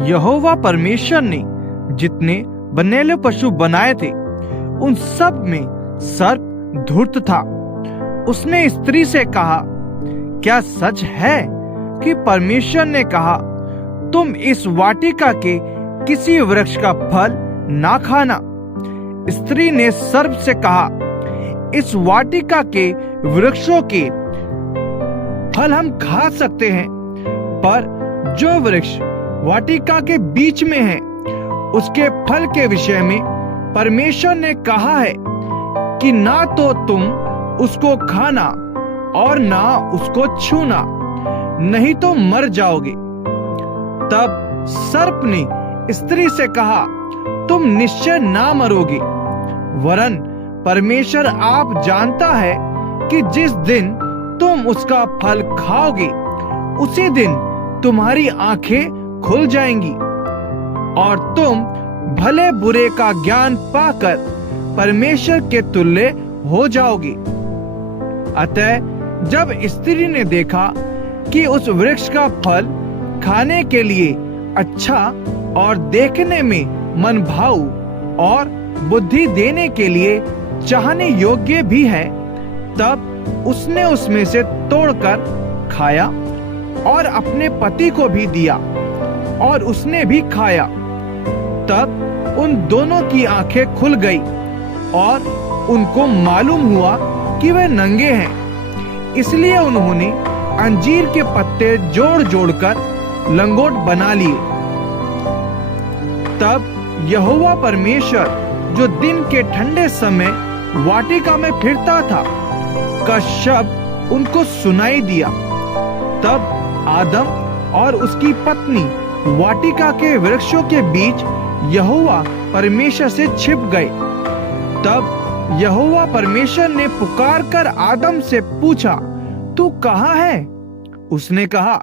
यहोवा परमेश्वर ने जितने बनेले पशु बनाए थे उन सब में सर्प धूर्त था। उसने स्त्री से कहा, क्या सच है कि परमेश्वर ने कहा, तुम इस वाटिका के किसी वृक्ष का फल ना खाना? स्त्री ने सर्प से कहा, इस वाटिका के वृक्षों के फल हम खा सकते हैं, पर जो वृक्ष वाटिका के बीच में है उसके फल के विषय में परमेश्वर ने कहा है कि ना तो तुम उसको खाना और ना उसको छूना, नहीं तो मर जाओगे। तब सर्प ने स्त्री से कहा, तुम निश्चय ना मरोगे, वरन परमेश्वर आप जानता है कि जिस दिन तुम उसका फल खाओगे उसी दिन तुम्हारी आंखें खुल जाएंगी और तुम भले बुरे का ज्ञान पाकर परमेश्वर के तुल्य हो जाओगे। अतः जब स्त्री ने देखा कि उस वृक्ष का फल खाने के लिए अच्छा और देखने में मनभाऊ और बुद्धि देने के लिए चाहने योग्य भी है, तब उसने उसमें से तोड़कर खाया और अपने पति को भी दिया और उसने भी खाया। तब उन दोनों की आंखें खुल गई और उनको मालूम हुआ कि वे नंगे हैं। इसलिए उन्होंने अंजीर के पत्ते जोड़ जोड़कर लंगोट बना लिए। तब यहोवा परमेश्वर, जो दिन के ठंडे समय वाटिका में फिरता था, का शब्द उनको सुनाई दिया। तब आदम और उसकी पत्नी वाटिका के वृक्षों के बीच यहोवा परमेश्वर से छिप गए। तब यहोवा परमेश्वर ने पुकार कर आदम से पूछा, तू कहाँ है? उसने कहा,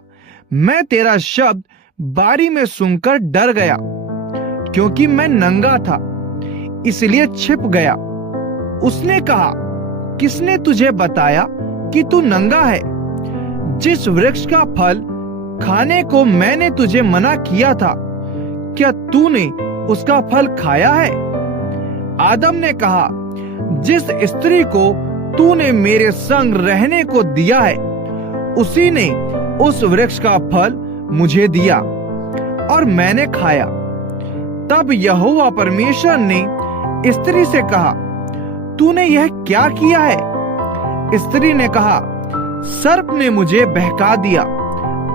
मैं तेरा शब्द बारी में सुनकर डर गया, क्योंकि मैं नंगा था, इसलिए छिप गया। उसने कहा, किसने तुझे बताया कि तू नंगा है? जिस वृक्ष का फल खाने को मैंने तुझे मना किया था, क्या तूने उसका फल खाया है? आदम ने कहा, जिस स्त्री को तूने मेरे संग रहने को दिया है, उसी ने उस वृक्ष का फल मुझे दिया और मैंने खाया। तब यहोवा परमेश्वर ने स्त्री से कहा, तूने यह क्या किया है? स्त्री ने कहा, सर्प ने मुझे बहका दिया,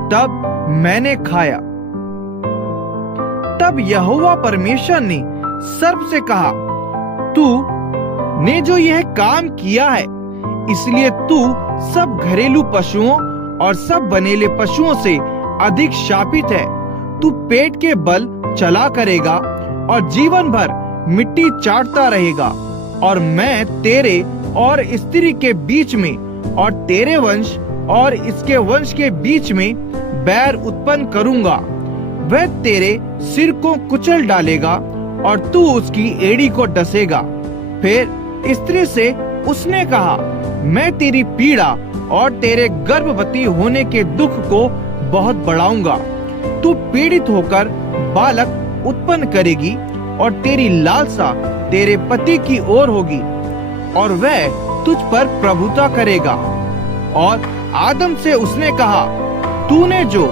तब मैंने खाया। तब यहोवा परमेश्वर ने सर्प से कहा, तू ने जो यह काम किया है, इसलिए तू सब घरेलू पशुओं और सब बनेले पशुओं से अधिक शापित है। तू पेट के बल चला करेगा और जीवन भर मिट्टी चाटता रहेगा, और मैं तेरे और स्त्री के बीच में और तेरे वंश और इसके वंश के बीच में बैर उत्पन्न करूंगा। वह तेरे सिर को कुचल डालेगा और तू उसकी एड़ी को डसेगा। फिर स्त्री से उसने कहा, मैं तेरी पीड़ा और तेरे गर्भवती होने के दुख को बहुत बढ़ाऊंगा। तू पीड़ित होकर बालक उत्पन्न करेगी और तेरी लालसा तेरे पति की ओर होगी और वह तुझ पर प्रभुता करेगा। और आदम से उसने कहा, तूने जो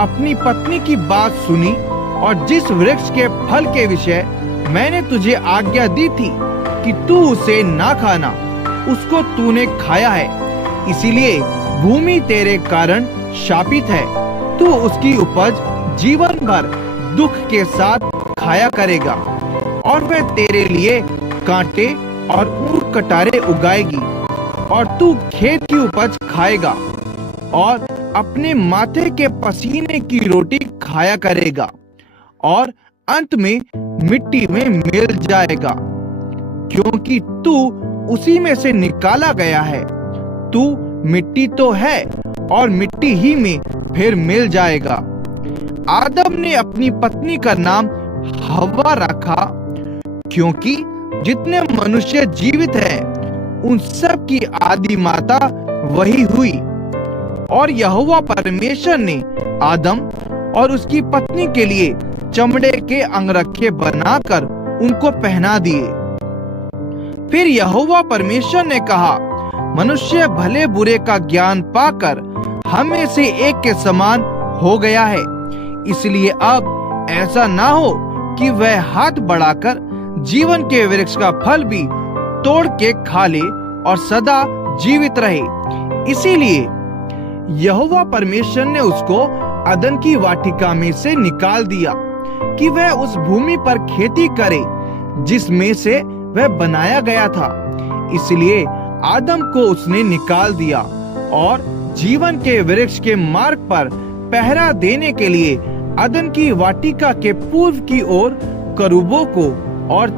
अपनी पत्नी की बात सुनी और जिस वृक्ष के फल के विषय मैंने तुझे आज्ञा दी थी कि तू उसे ना खाना, उसको तूने खाया है, इसीलिए भूमि तेरे कारण शापित है। तू उसकी उपज जीवन भर दुख के साथ खाया करेगा और वह तेरे लिए कांटे और ऊंट कटारे उगाएगी, और तू खेत की उपज खाएगा और अपने माथे के पसीने की रोटी खाया करेगा और अंत में मिट्टी में मिल जाएगा, क्योंकि तू उसी में से निकाला गया है। तू मिट्टी तो है और मिट्टी ही में फिर मिल जाएगा। आदम ने अपनी पत्नी का नाम हव्वा रखा, क्योंकि जितने मनुष्य जीवित हैं उन सब की आदि माता वही हुई। और यहोवा परमेश्वर ने आदम और उसकी पत्नी के लिए चमड़े के अंगरखे बनाकर उनको पहना दिए। फिर यहोवा परमेश्वर ने कहा, मनुष्य भले बुरे का ज्ञान पाकर हम में से एक के समान हो गया है, इसलिए अब ऐसा ना हो कि वह हाथ बढ़ाकर जीवन के वृक्ष का फल भी तोड़ के खा ले और सदा जीवित रहे। इसीलिए यहोवा परमेश्वर ने उसको अदन की वाटिका में से निकाल दिया कि वह उस भूमि पर खेती करे जिसमें से वह बनाया गया था। इसलिए आदम को उसने निकाल दिया और जीवन के वृक्ष के मार्ग पर पहरा देने के लिए अदन की वाटिका के पूर्व की ओर करूबों को और